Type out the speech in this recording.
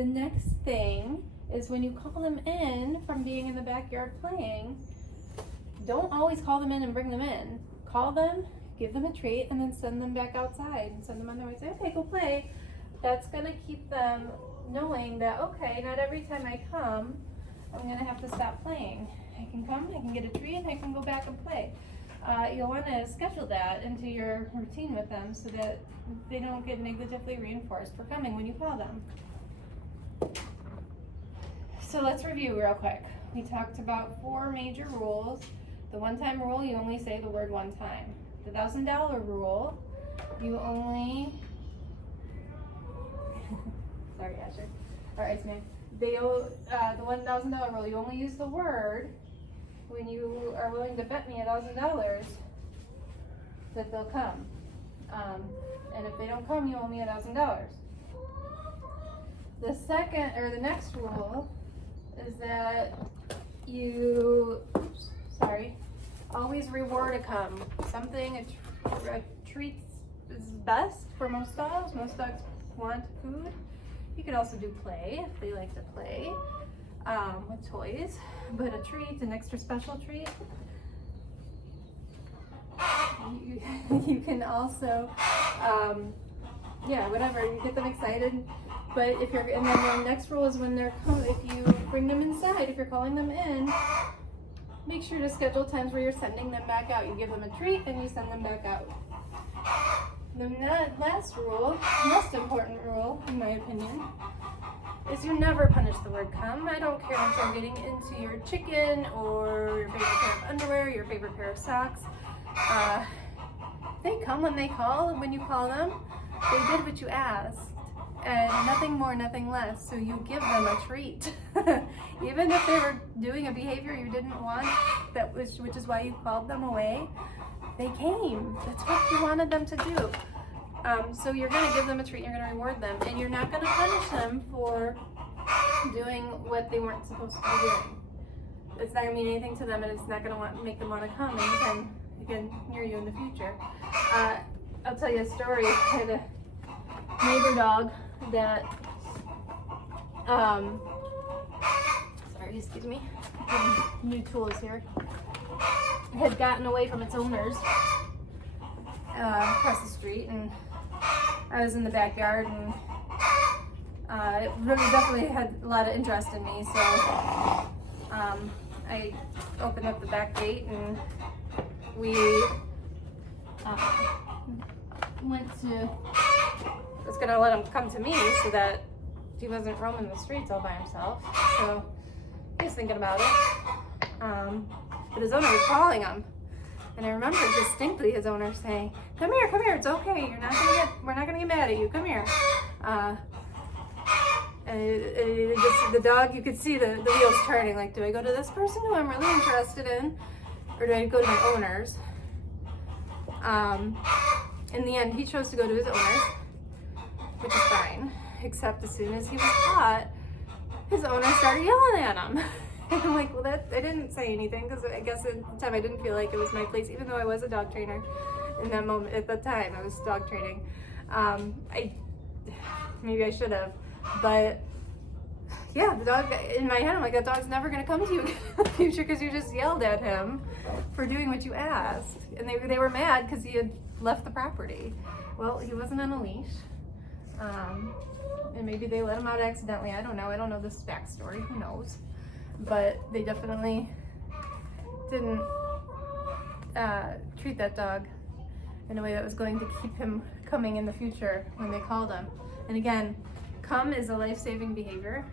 The next thing is when you call them in from being in the backyard playing, don't always call them in and bring them in. Call them, give them a treat, and then send them back outside and send them on their way. Say, okay, go play. That's gonna keep them knowing that, okay, not every time I come, I'm gonna have to stop playing. I can come, I can get a treat, and I can go back and play. You'll wanna schedule that into your routine with them so that they don't get negatively reinforced for coming when you call them. So let's review real quick. We talked about 4 major rules. The one-time rule, you only say the word one time. The $1,000 rule, you only, sorry Asher, or Iceman. The $1,000 rule, you only use the word when you are willing to bet me $1,000 that they'll come. And if they don't come, you owe me $1,000. The next rule is that you, always reward a come. A treat is best for most dogs. Most dogs want food. You could also do play if they like to play with toys. But a treat, an extra special treat. You can also, whatever, you get them excited. But and then the next rule is when if you bring them inside, if you're calling them in, make sure to schedule times where you're sending them back out. You give them a treat and you send them back out. The last rule, most important rule, in my opinion, is you never punish the word come. I don't care if you're getting into your chicken or your favorite pair of underwear, your favorite pair of socks. They come when you call them. They did what you asked. And nothing more, nothing less. So you give them a treat. Even if they were doing a behavior you didn't want, which is why you called them away, they came. That's what you wanted them to do. So you're going to give them a treat, you're going to reward them, and you're not going to punish them for doing what they weren't supposed to be doing. It's not going to mean anything to them, and it's not going to make them want to come again near you in the future. I'll tell you a story. I had a neighbor dog that, excuse me, new tools here, had gotten away from its owners across the street, and I was in the backyard, and it really definitely had a lot of interest in me, so I opened up the back gate, and we was going to let him come to me so that he wasn't roaming the streets all by himself. So he was thinking about it. But his owner was calling him. And I remember distinctly his owner saying, come here, it's okay. We're not gonna get mad at you. Come here. And the dog, you could see the wheels turning, like, do I go to this person who I'm really interested in? Or do I go to my owners? In the end, he chose to go to his owners, which is fine, except as soon as he was caught, his owner started yelling at him. And I'm like, well, I didn't say anything, because I guess at the time I didn't feel like it was my place, even though I was a dog trainer in that moment. At the time, I was dog training. Maybe I should have, but yeah, the dog, in my head, I'm like, that dog's never going to come to you in the future because you just yelled at him for doing what you asked. And they were mad because he had left the property. Well, he wasn't on a leash. And maybe they let him out accidentally. I don't know this backstory. Who knows? But they definitely didn't treat that dog in a way that was going to keep him coming in the future when they called him. And again, come is a life-saving behavior.